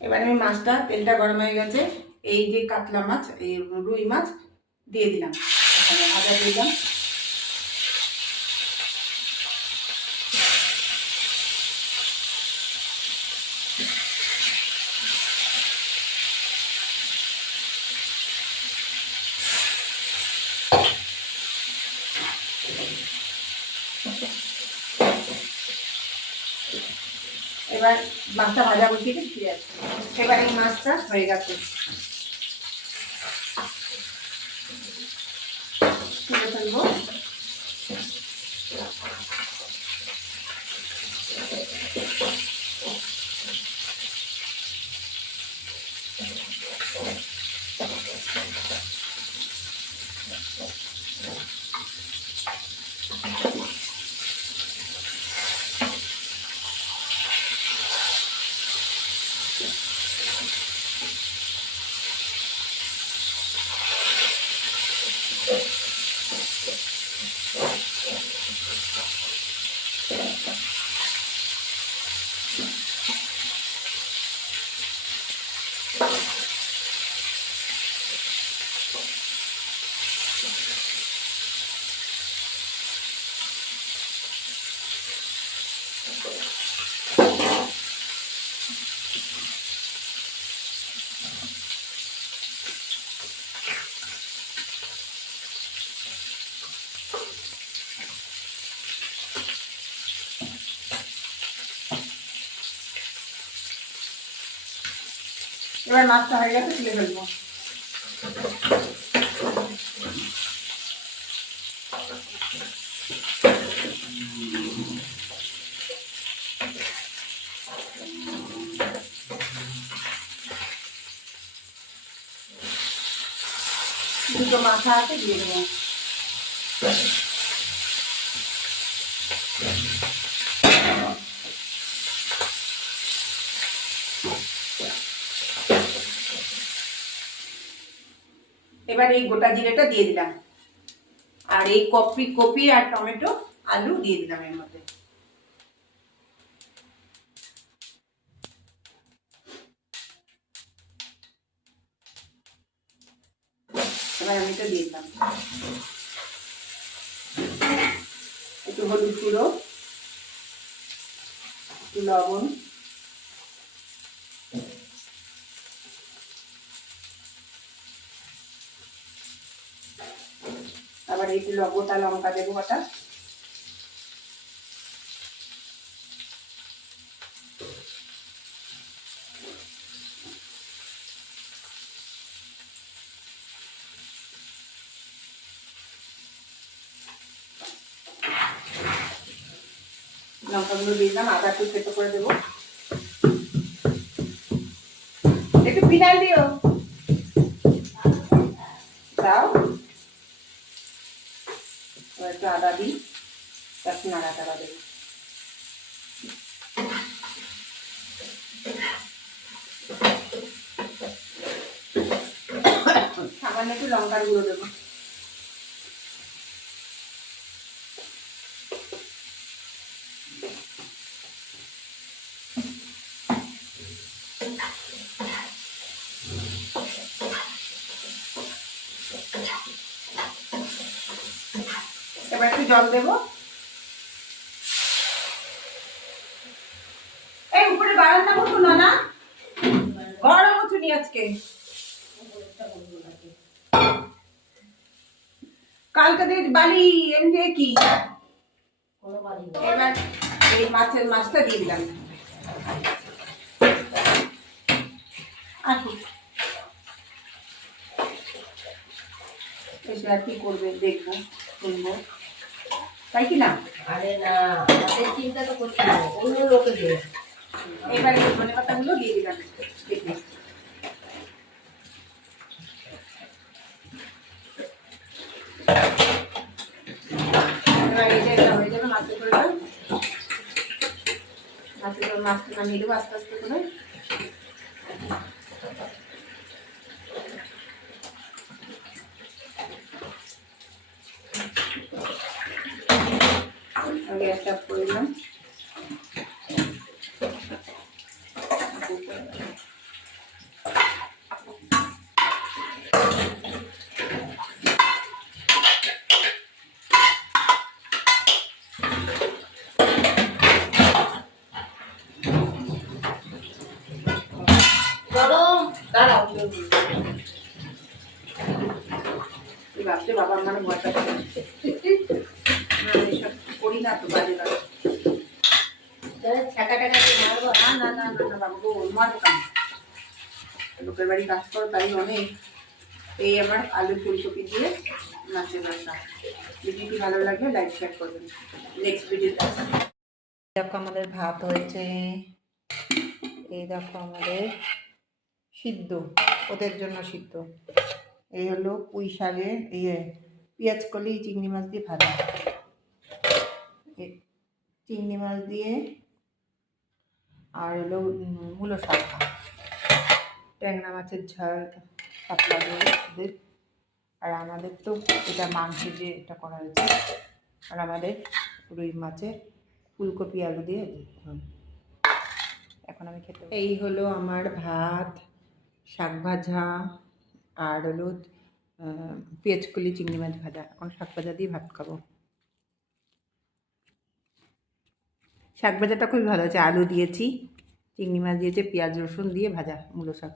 এবার আমি মাছটা, তেলটা গরম হয়ে গেছে। এই যে কাতলা মাছ, এই রুই মাছ দিয়ে দিলাম। ভাজা দিলাম। এবার মাছটা ভাজা বসিয়ে দিয়ে ফিরে আসব এবার এই মাছটা হয়ে গেছে। তুলে ফেলব। এবার মাছটা হয়ে গেছে তুলে ফেলব। দুটো মাথা আছে দিয়ে দেবো। এবার এই গোটা জিরেটা দিয়ে দিলাম। আর এই কপি কপি আর টমেটো, আলু দিয়ে দিলাম এর মধ্যে। এবার আমি এটা দিয়ে দিলাম। একটু হলুদ গুঁড়ো, একটু লবণ। এই যে গোটা লঙ্কা দেবো গোটা। লঙ্কাগুলো দিয়ে দিলাম, আদা একটু থেতো করে দেবো। একটু দিও দাও এবার একটু আদা দিই একটু নাড়াচাড়া দেবো সামান্য একটু লঙ্কার গুঁড়ো দেবো। এবার একটু জল দেবো। এই উপরে বারান্দা মতো না গরম উঠুনি আজকে। কালকে দিয়ে বালি এমনি কি? এবার এই মাছের মাছটা দিয়ে দিলাম। আসুন। এসে আর কি করবে, দেখব, শুনব। তাই কি না? আরে না আমাদের চিন্তা তো করছি না অন্য লোকে দিয়ে এবার এই ধনে পাতাগুলো দিয়ে দিলাম কেটে। এবার এটা হয়ে যাবে মাছের করে মাছের করে মাছটা নামিয়ে দেবো আস্তে আস্তে। লাইট আপ করলাম বাপরে বাবা মানে ভয় পাচ্ছে এসব করি না তো বাজে কাজ মারবো না না না না লোকের বাড়ি কাজ করো, তাই অনেক। এই আমার আলু ফুলকপি দিয়ে মাছের রসা। ভিডিওটি ভালো লাগলে লাইক শেয়ার করবেন। নেক্সট ভিডিওতে দেখো আমাদের ভাত হয়েছে। এই দেখো আমাদের সিদ্ধ। ওদের জন্য সিদ্ধ। এই হলো পুঁই শাকের ইয়ে পেঁয়াজ কলি, চিংড়ি মাছ দিয়ে ভাজা। এ- চিংড়ি মাছ দিয়ে আর হলো মূলো শাক। ট্যাংরা মাছের ঝাল, পাতলা ওদের। আর আমাদের তো এটা মাংস দিয়ে এটা করা হয়েছে। আর আমাদের রুই মাছের ফুলকপি, আলু দিয়ে। এখন আমি খেতে এই হলো আমার ভাত, শাক ভাজা আর হলো পেঁয়াজকলি, চিংড়ি মাছ ভাজা। এখন শাক ভাজা দিয়ে ভাত খাব। শাক ভাজাটা খুবই ভালো হয়েছে। আলু দিয়েছি, চিংড়ি মাছ দিয়েছে, পেঁয়াজ রসুন দিয়ে ভাজা, মূলো শাক।